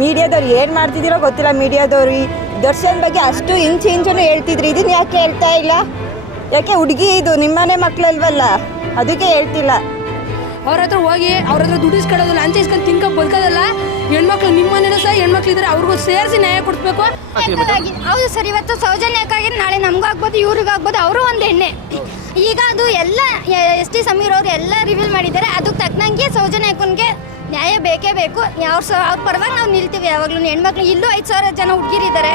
ಮೀಡಿಯಾದವ್ರು ಏನು ಮಾಡ್ತಿದ್ದೀರೋ ಗೊತ್ತಿಲ್ಲ. ಮೀಡಿಯಾದವ್ರು ಈ ದರ್ಶನ್ ಬಗ್ಗೆ ಅಷ್ಟು ಇಂಚು ಹೇಳ್ತಿದ್ರು, ಇದನ್ನು ಯಾಕೆ ಹೇಳ್ತಾ ಇಲ್ಲ? ಯಾಕೆ ಹುಡುಗಿ ಇದು ನಿಮ್ಮನೆ ಮಕ್ಕಳಲ್ವಲ್ಲ, ಅದಕ್ಕೆ ಹೇಳ್ತಿಲ್ಲ. ಅವ್ರ ಹತ್ರ ಹೋಗಿ ಅವ್ರ ಹತ್ರ ದುಡ್ಡು ಇಸ್ಕೊಳ್ಳೋದು, ಲಂಚ ಇಸ್ಕೊಂಡು ತಿನ್ಕೊ ಬದುಕೋದಲ್ಲ. ಹೆಣ್ಮಕ್ಳು ನಿಮ್ಮ ಮನೇಲೂ ಸಹ ಹೆಣ್ಮಕ್ಳು ಇದ್ದಾರೆ, ಅವ್ರಿಗೂ ಸೇರಿಸಿ ನ್ಯಾಯ ಕೊಡಿಸ್ಬೇಕು. ಹೌದು ಸರ್, ಇವತ್ತು ಸೌಜನ್ಯಕ್ಕಾಗಿ ನಾಳೆ ನಮಗಾಗ್ಬೋದು, ಇವ್ರಿಗಾಗ್ಬೋದು, ಅವರು ಒಂದು ಹೆಣ್ಣೆ. ಈಗ ಅದು ಎಲ್ಲ ಎಸ್ ಟಿ ಸಮೀರ್ ಅವರು ಎಲ್ಲ ರಿವೀಲ್ ಮಾಡಿದ್ದಾರೆ. ಅದಕ್ಕೆ ತಕ್ಕನಂಗೆ ಸೌಜನ್ಯಕ್ಕನಿಗೆ ನ್ಯಾಯ ಬೇಕೇ ಬೇಕು. ಅವ್ರ ಪರವಾಗಿ ನಾವು ನಿಲ್ತೀವಿ ಯಾವಾಗಲೂ. ಹೆಣ್ಮಕ್ಳು ಇಲ್ಲೂ 5,000 ಜನ ಹುಡುಗಿರಿದ್ದಾರೆ.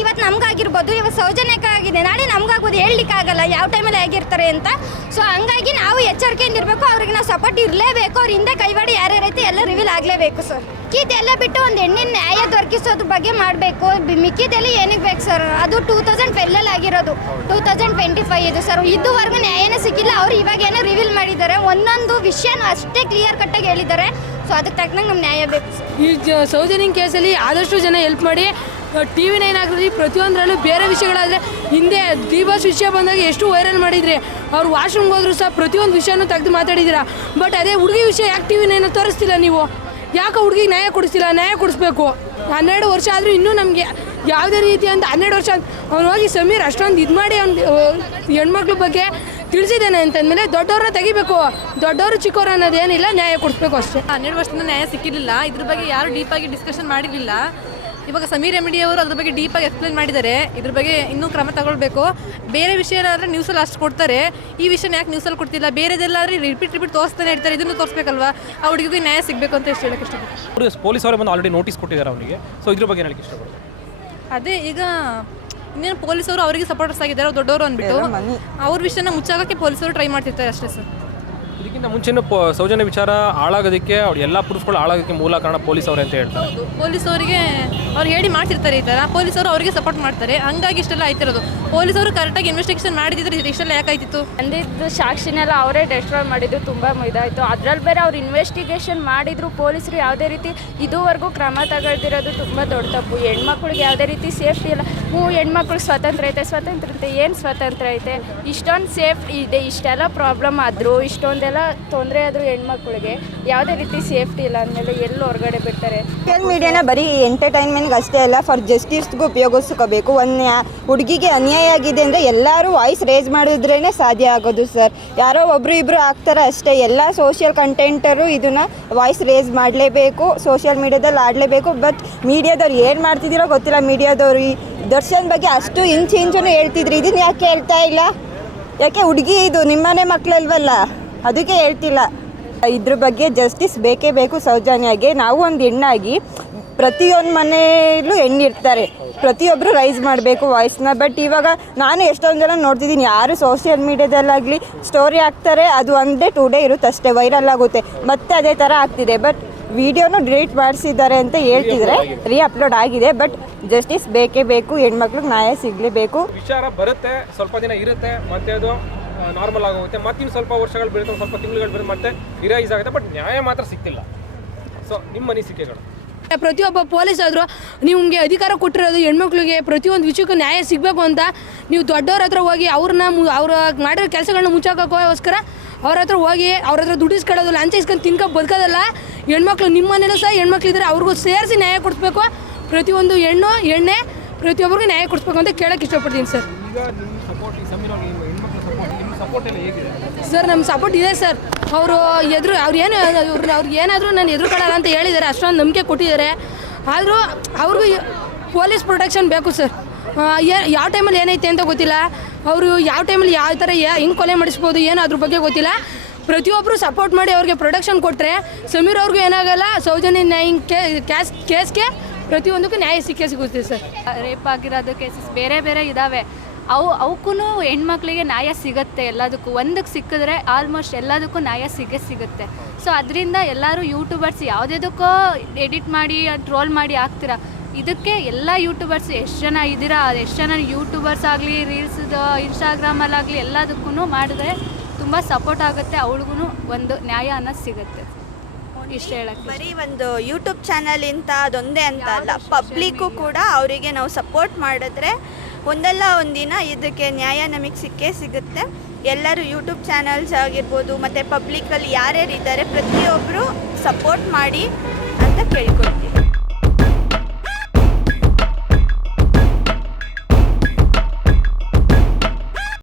ಇವತ್ತು ನಮಗಾಗಿರ್ಬೋದು, ಇವತ್ತು ಸೌಜನ್ಯಕ್ಕಾಗಿದೆ, ನಾಳೆ ನಮಗಾಗ್ಬೋದು, ಹೇಳಲಿಕ್ಕಾಗಲ್ಲ ಯಾವ ಟೈಮಲ್ಲಿ ಆಗಿರ್ತಾರೆ ಅಂತ. ಸೊ ಹಂಗಾಗಿ ನಾವು ಎಚ್ಚರಿಕೆಯಿಂದ ಇರಬೇಕು, ಅವ್ರಿಗೆ ನಾವು ಸಪೋರ್ಟ್ ಇರಲೇಬೇಕು. ಅವ್ರ ಹಿಂದೆ ಕೈವಾಡಿ ಯಾರ್ಯಾರೈತೆ ಎಲ್ಲ ರಿವೀಲ್ ಆಗಲೇಬೇಕು ಸರ್. ಮಿಕ್ಕಿದೆಲ್ಲ ಬಿಟ್ಟು ಒಂದು ಹೆಣ್ಣಿನ ನ್ಯಾಯ ದೊರಕಿಸೋದ್ರ ಬಗ್ಗೆ ಮಾಡಬೇಕು. ಮಿಕ್ಕಿದೆಲ್ಲ ಏನಕ್ಕೆ ಬೇಕು ಸರ್? ಅದು 2012 ಆಗಿರೋದು, 2025 ಇದು ಸರ್. ಇದುವರೆಗೂ ನ್ಯಾಯನೇ ಸಿಕ್ಕಿಲ್ಲ. ಅವ್ರು ಇವಾಗ ಏನೋ ರಿವೀಲ್ ಮಾಡಿದ್ದಾರೆ, ಒಂದೊಂದು ವಿಷಯನೂ ಅಷ್ಟೇ ಕ್ಲಿಯರ್ ಕಟ್ಟಾಗಿ ಹೇಳಿದ್ದಾರೆ. ಸೊ ಅದಕ್ಕೆ ತಕ್ಕನಂಗೆ ನಮ್ಮ ನ್ಯಾಯ ಬೇಕು ಸರ್. ಈ ಸೌಜನ್ಯ ಕೇಸಲ್ಲಿ ಆದಷ್ಟು ಜನ ಹೆಲ್ಪ್ ಮಾಡಿ. TV9 ಆಗಿರಲಿ, ಪ್ರತಿಯೊಂದರಲ್ಲೂ ಬೇರೆ ವಿಷಯಗಳಾದರೆ ಹಿಂದೆ ದಿವಸ ವಿಷಯ ಬಂದಾಗ ಎಷ್ಟು ವೈರಲ್ ಮಾಡಿದ್ರಿ. ಅವ್ರು ವಾಶ್ರೂಮ್ಗೆ ಹೋದ್ರು ಸಹ ಪ್ರತಿಯೊಂದು ವಿಷಯನೂ ತೆಗೆದು ಮಾತಾಡಿದ್ದೀರಾ. ಬಟ್ ಅದೇ ಹುಡುಗಿ ವಿಷಯ ಯಾಕೆ TV9 ತೋರಿಸ್ತಿಲ್ಲ ನೀವು? ಯಾಕೆ ಹುಡುಗಿಗೆ ನ್ಯಾಯ ಕೊಡಿಸ್ತಿಲ್ಲ? ನ್ಯಾಯ ಕೊಡಿಸ್ಬೇಕು. 12 ವರ್ಷ ಆದರೂ ಇನ್ನೂ ನಮಗೆ ಯಾವುದೇ ರೀತಿ ಅಂತ 12 ವರ್ಷ ಅವ್ನು ಹೋಗಿ ಸಮೀರ್ ಅಷ್ಟೊಂದು ಇದು ಮಾಡಿ ಅವ್ನು ಹೆಣ್ಮಕ್ಳ ಬಗ್ಗೆ ತಿಳಿಸಿದ್ದಾನೆ ಅಂತಂದಮೇಲೆ ದೊಡ್ಡವ್ರನ್ನ ತೆಗಿಬೇಕು. ದೊಡ್ಡವರು ಚಿಕ್ಕವರು ಅನ್ನೋದೇನಿಲ್ಲ, ನ್ಯಾಯ ಕೊಡಿಸ್ಬೇಕು ಅಷ್ಟೇ. 12 ವರ್ಷದಿಂದ ನ್ಯಾಯ ಸಿಕ್ಕಿರಲಿಲ್ಲ. ಇದ್ರ ಬಗ್ಗೆ ಯಾರು ಡೀಪಾಗಿ ಡಿಸ್ಕಷನ್ ಮಾಡಿರಲಿಲ್ಲ. ಇವಾಗ ಸಮೀರ್ MD ಅವರು ಅದ್ರ ಬಗ್ಗೆ ಡೀಪಾಗಿ ಎಕ್ಸ್ಪ್ಲೇನ್ ಮಾಡಿದ್ದಾರೆ. ಇದ್ರ ಬಗ್ಗೆ ಇನ್ನೂ ಕ್ರಮ ತಗೊಳ್ಬೇಕು. ಬೇರೆ ವಿಷಯ ಏನಾದರೆ ನ್ಯೂಸಲ್ಲಿ ಅಷ್ಟು ಕೊಡ್ತಾರೆ, ಈ ವಿಷಯನ ಯಾಕೆ ನ್ಯೂಸಲ್ಲಿ ಕೊಡ್ತಿಲ್ಲ? ಬೇರೆದೆಲ್ಲಾದ್ರೆ ರಿಪೀಟ್ ತೋರಿಸ್ತಾನೆ ಇರ್ತಾರೆ. ಇದನ್ನು ತೋರಿಸ್ಬೇಕಲ್ವಾ? ಆ ಹುಡುಗಿಗೆ ನ್ಯಾಯ ಸಿಗಬೇಕು ಅಂತ ಎಷ್ಟು ಹೇಳಕ್ಕೆ ಇಷ್ಟಪಡ್ತೀನಿ. ಪೊಲೀಸ್ ಅವರೇ ಬಂದು ಆಲ್ರೆಡಿ ನೋಟಿಸ್ ಕೊಟ್ಟಿದ್ದಾರೆ ಅವನಿಗೆ. ಸೊ ಇದ್ರ ಬಗ್ಗೆ ಹೇಳಕ್ಕೆ ಇಷ್ಟಪಡ್ತೀನಿ. ಅದೇ ಈಗ ಇನ್ನೇನು ಪೊಲೀಸವರು ಅವರಿಗೆ ಸಪೋರ್ಟರ್ಸ್ ಆಗಿದ್ದಾರೆ, ದೊಡ್ಡವರು ಅಂದ್ಬಿಟ್ಟು ಅವ್ರ ವಿಷಯನ ಮುಚ್ಚಾಗಕ್ಕೆ ಪೊಲೀಸರು ಟ್ರೈ ಮಾಡ್ತಿರ್ತಾರೆ ಅಷ್ಟೇ ಸರ್. ಇದಕ್ಕಿಂತ ಮುಂಚೆನೂ ಸೌಜನ್ಯ ವಿಚಾರ ಹಾಳಾಗೋದಕ್ಕೆ, ಅವ್ರು ಎಲ್ಲ ಪ್ರೂಫ್ಗಳು ಹಾಳಾಗೋಕ್ಕೆ ಮೂಲ ಕಾರಣ ಪೊಲೀಸ್ ಅವರೇ ಅಂತ ಹೇಳ್ತಾರೆ. ಪೊಲೀಸವರಿಗೆ ಅವ್ರು ಹೇಳಿ ಮಾಡ್ತಿರ್ತಾರೆ ಈ ಥರ, ಪೊಲೀಸವರು ಅವರಿಗೆ ಸಪೋರ್ಟ್ ಮಾಡ್ತಾರೆ. ಹಂಗಾಗಿ ಇಷ್ಟೆಲ್ಲ ಆಯ್ತಿರೋದು. ಪೊಲೀಸವರು ಕರೆಕ್ಟಾಗಿ ಇನ್ವೆಸ್ಟಿಗೇಷನ್ ಮಾಡಿದ್ರೆ ಇಷ್ಟೆಲ್ಲ ಯಾಕಾಯ್ತಿತ್ತು? ಅಂದಿದ್ದು ಸಾಕ್ಷಿನೆಲ್ಲ ಅವರೇ ಡೆಸ್ಟ್ರಾಯ್ ಮಾಡಿದ್ದು ತುಂಬ ಇದಾಯಿತು. ಅದರಲ್ಲಿ ಬೇರೆ ಅವ್ರು ಇನ್ವೆಸ್ಟಿಗೇಷನ್ ಮಾಡಿದ್ರು, ಪೊಲೀಸರು ಯಾವುದೇ ರೀತಿ ಇದುವರೆಗೂ ಕ್ರಮ ತಗೊಳ್ದಿರೋದು ತುಂಬ ದೊಡ್ಡ ತಪ್ಪು. ಹೆಣ್ಮಕ್ಳಿಗೆ ಯಾವುದೇ ರೀತಿ ಸೇಫ್ಟಿ ಇಲ್ಲ. ಹೆಣ್ಮಕ್ಳಿಗೆ ಸ್ವಾತಂತ್ರ್ಯ ಐತೆ, ಏನು ಸ್ವಾತಂತ್ರ್ಯ ಐತೆ? ಇಷ್ಟೊಂದು ಸೇಫ್ಟಿ ಇದೆ, ಇಷ್ಟೆಲ್ಲ ಪ್ರಾಬ್ಲಮ್ ಆದರೂ, ಇಷ್ಟೊಂದೆಲ್ಲ ತೊಂದರೆ ಆದರೂ ಹೆಣ್ಮಕ್ಳಿಗೆ ಯಾವುದೇ ರೀತಿ ಸೇಫ್ಟಿ ಇಲ್ಲ ಅಂದಮೇಲೆ ಎಲ್ಲಿ ಹೊರಗಡೆ ಬಿಡ್ತಾರೆ? ಸೋಷಿಯಲ್ ಮೀಡಿಯಾನ ಬರೀ ಎಂಟರ್ಟೈನ್ಮೆಂಟ್ಗೆ ಅಷ್ಟೇ ಅಲ್ಲ, ಫಾರ್ ಜಸ್ಟಿಸ್ಗೂ ಉಪಯೋಗಿಸ್ಕೋಬೇಕು. ಒಂದು ಹುಡುಗಿಗೆ ಅನ್ಯಾಯ ಆಗಿದೆ ಅಂದರೆ ಎಲ್ಲರೂ ವಾಯ್ಸ್ ರೇಸ್ ಮಾಡಿದ್ರೇ ಸಾಧ್ಯ ಆಗೋದು ಸರ್. ಯಾರೋ ಒಬ್ಬರು ಇಬ್ಬರು ಆಗ್ತಾರೆ ಅಷ್ಟೇ. ಎಲ್ಲ ಸೋಷಿಯಲ್ ಕಂಟೆಂಟರು ಇದನ್ನು ವಾಯ್ಸ್ ರೇಸ್ ಮಾಡಲೇಬೇಕು, ಸೋಷಿಯಲ್ ಮೀಡಿಯಾದಲ್ಲಿ ಆಡಲೇಬೇಕು. ಬಟ್ ಮೀಡಿಯಾದವ್ರು ಏನು ಮಾಡ್ತಿದ್ದೀರೋ ಗೊತ್ತಿಲ್ಲ. ಮೀಡಿಯಾದವ್ರು ಈ ದರ್ಶನ್ ಬಗ್ಗೆ ಅಷ್ಟು ಇಂಚು ಹೇಳ್ತಿದ್ರು, ಇದನ್ನು ಯಾಕೆ ಹೇಳ್ತಾ ಇಲ್ಲ? ಯಾಕೆ ಹುಡುಗಿ ಇದು ನಿಮ್ಮನೆ ಮಕ್ಕಳಲ್ವಲ್ಲ, ಅದಕ್ಕೆ ಹೇಳ್ತಿಲ್ಲ. ಇದ್ರ ಬಗ್ಗೆ ಜಸ್ಟಿಸ್ ಬೇಕೇ ಬೇಕು ಸೌಜನ್ಯಗೆ. ನಾವು ಒಂದು ಹೆಣ್ಣಾಗಿ ಪ್ರತಿಯೊಂದು ಮನೆಯಲ್ಲೂ ಹೆಣ್ಣಿರ್ತಾರೆ, ಪ್ರತಿಯೊಬ್ಬರು ರೈಸ್ ಮಾಡಬೇಕು ವಾಯ್ಸ್ನ. ಬಟ್ ಇವಾಗ ನಾನು ಎಷ್ಟೊಂದು ಜನ ನೋಡ್ತಿದ್ದೀನಿ, ಯಾರು ಸೋಷಿಯಲ್ ಮೀಡಿಯಾದಲ್ಲಾಗಲಿ ಸ್ಟೋರಿ ಹಾಕ್ತಾರೆ, ಅದು ಒಂದೇ 2 ಡೇ ಇರುತ್ತೆ ಅಷ್ಟೇ, ವೈರಲ್ ಆಗುತ್ತೆ, ಮತ್ತೆ ಅದೇ ಥರ ಆಗ್ತಿದೆ. ಬಟ್ ವಿಡಿಯೋನು ಡಿಲೀಟ್ ಮಾಡಿಸಿದ್ದಾರೆ ಅಂತ ಹೇಳ್ತಿದ್ರೆ ಅಪ್ಲೋಡ್ ಆಗಿದೆ. ಬಟ್ ಜಸ್ಟಿಸ್ ಬೇಕೇ ಬೇಕು, ಹೆಣ್ಮಕ್ಳಿಗೆ ನ್ಯಾಯ ಸಿಗಲೇಬೇಕು. ವಿಚಾರ ಬರುತ್ತೆ, ಸ್ವಲ್ಪ ದಿನ ಇರುತ್ತೆ, ಮತ್ತೆ ಅದು ನಾರ್ಮಲ್ ಆಗೋಗುತ್ತೆ. ಮತ್ತಿನ್ನು ಸ್ವಲ್ಪ ವರ್ಷಗಳು ಬೀಳುತ್ತೆ, ಸ್ವಲ್ಪ ತಿಂಗಳುಗಳು ಬರುತ್ತೆ, ಮತ್ತೆ ಇರೈಸ್ ಆಗುತ್ತೆ. ಬಟ್ ನ್ಯಾಯ ಮಾತ್ರ ಸಿಕ್ತಿಲ್ಲ. ಸೊ ನಿಮ್ಮ ಅನಿಸಿಕೆಗಳು? ಪ್ರತಿಯೊಬ್ಬ ಪೊಲೀಸ್ ಆದರೂ ನಿಮಗೆ ಅಧಿಕಾರ ಕೊಟ್ಟಿರೋದು ಹೆಣ್ಮಕ್ಳಿಗೆ ಪ್ರತಿಯೊಂದು ವಿಷಯಕ್ಕೂ ನ್ಯಾಯ ಸಿಗಬೇಕು ಅಂತ. ನೀವು ದೊಡ್ಡವ್ರ ಹತ್ರ ಹೋಗಿ ಅವ್ರು ಮಾಡಿರೋ ಕೆಲಸಗಳನ್ನ ಮುಚ್ಚಾಕೋಸ್ಕರ ಅವ್ರ ಹತ್ರ ಹೋಗಿ ಅವ್ರ ಹತ್ರ ದುಡ್ಡು ಇಸ್ಕೊಳ್ಳೋದು, ಲಂಚ ಇಸ್ಕೊಂಡು ತಿನ್ಕೊ ಬದುಕೋದಲ್ಲ. ಹೆಣ್ಮಕ್ಳು ನಿಮ್ಮ ಮನೇಲೂ ಸಹ ಹೆಣ್ಮಕ್ಳು ಇದ್ದಾರೆ, ಅವ್ರಿಗೂ ಸೇರಿಸಿ ನ್ಯಾಯ ಕೊಡಿಸ್ಬೇಕು. ಪ್ರತಿಯೊಂದು ಎಣ್ಣೆ ಪ್ರತಿಯೊಬ್ಬರಿಗೂ ನ್ಯಾಯ ಕೊಡಿಸ್ಬೇಕು ಅಂತ ಕೇಳೋಕ್ಕೆ ಇಷ್ಟಪಡ್ತೀನಿ ಸರ್. ಸರ್ ನಮ್ಮ ಸಪೋರ್ಟ್ ಇದೆ ಸರ್. ಅವ್ರು ಏನಾದರೂ ನಾನು ಎದುರುಕೊಳ್ಳಲ್ಲ ಅಂತ ಹೇಳಿದ್ದಾರೆ, ಅಷ್ಟೊಂದು ನಂಬಿಕೆ ಕೊಟ್ಟಿದ್ದಾರೆ. ಆದರೂ ಅವ್ರಿಗೂ ಪೊಲೀಸ್ ಪ್ರೊಟೆಕ್ಷನ್ ಬೇಕು ಸರ್. ಯಾವ ಟೈಮಲ್ಲಿ ಏನೈತೆ ಅಂತ ಗೊತ್ತಿಲ್ಲ. ಅವರು ಯಾವ ಟೈಮಲ್ಲಿ ಯಾವ ಥರ ಹೆಂಗೆ ಕೊಲೆ ಮಾಡಿಸ್ಬೋದು ಏನೋ ಅದ್ರ ಬಗ್ಗೆ ಗೊತ್ತಿಲ್ಲ. ಪ್ರತಿಯೊಬ್ಬರು ಸಪೋರ್ಟ್ ಮಾಡಿ ಅವ್ರಿಗೆ ಪ್ರೊಟೆಕ್ಷನ್ ಕೊಟ್ಟರೆ ಸಮೀರ್ ಅವ್ರಿಗೂ ಏನಾಗಲ್ಲ. ಸೌಜನ್ಯ ಕೇಸ್ಗೆ ಪ್ರತಿಯೊಂದಕ್ಕೂ ನ್ಯಾಯ ಸಿಗುತ್ತೆ ಸರ್. ರೇಪ್ ಆಗಿರೋದು ಕೇಸಸ್ ಬೇರೆ ಬೇರೆ ಇದ್ದಾವೆ. ಅವಕ್ಕೂ ಹೆಣ್ಮಕ್ಳಿಗೆ ನ್ಯಾಯ ಸಿಗುತ್ತೆ. ಎಲ್ಲದಕ್ಕೂ ಒಂದಕ್ಕೆ ಸಿಕ್ಕಿದ್ರೆ ಆಲ್ಮೋಸ್ಟ್ ಎಲ್ಲದಕ್ಕೂ ನ್ಯಾಯ ಸಿಗುತ್ತೆ. ಸೊ ಅದರಿಂದ ಎಲ್ಲರೂ ಯೂಟ್ಯೂಬರ್ಸ್ ಯಾವುದಕ್ಕೋ ಎಡಿಟ್ ಮಾಡಿ ಟ್ರೋಲ್ ಮಾಡಿ ಹಾಕ್ತೀರಾ. ಇದಕ್ಕೆ ಎಲ್ಲ ಯೂಟ್ಯೂಬರ್ಸ್ ಎಷ್ಟು ಜನ ಇದ್ದೀರಾ, ಎಷ್ಟು ಜನ ಯೂಟ್ಯೂಬರ್ಸ್ ಆಗಲಿ, ರೀಲ್ಸ್ದು ಇನ್ಸ್ಟಾಗ್ರಾಮಲ್ಲಾಗಲಿ ಎಲ್ಲದಕ್ಕೂ ಮಾಡಿದ್ರೆ ತುಂಬ ಸಪೋರ್ಟ್ ಆಗುತ್ತೆ. ಅವಳಿಗೂ ಒಂದು ನ್ಯಾಯ ಅನ್ನೋದು ಸಿಗುತ್ತೆ. ಇಷ್ಟ ಹೇಳಕ್ಕೆ ಬರೀ ಒಂದು ಯೂಟ್ಯೂಬ್ ಚಾನಲಿಂದ ಅದೊಂದೇ ಅಂತ ಅಲ್ಲ, ಪಬ್ಲಿಕ್ಕು ಕೂಡ ಅವರಿಗೆ ನಾವು ಸಪೋರ್ಟ್ ಮಾಡಿದ್ರೆ ಒಂದಲ್ಲ ಒಂದಿನ ಇದಕ್ಕೆ ನ್ಯಾಯ ನಮಗೆ ಸಿಗುತ್ತೆ. ಎಲ್ಲರೂ ಯೂಟ್ಯೂಬ್ ಚಾನಲ್ಸ್ ಆಗಿರ್ಬೋದು ಮತ್ತು ಪಬ್ಲಿಕಲ್ಲಿ ಯಾರ್ಯಾರು ಇದ್ದಾರೆ ಪ್ರತಿಯೊಬ್ಬರು ಸಪೋರ್ಟ್ ಮಾಡಿ ಅಂತ ಕೇಳ್ಕೊಳ್ತೀವಿ.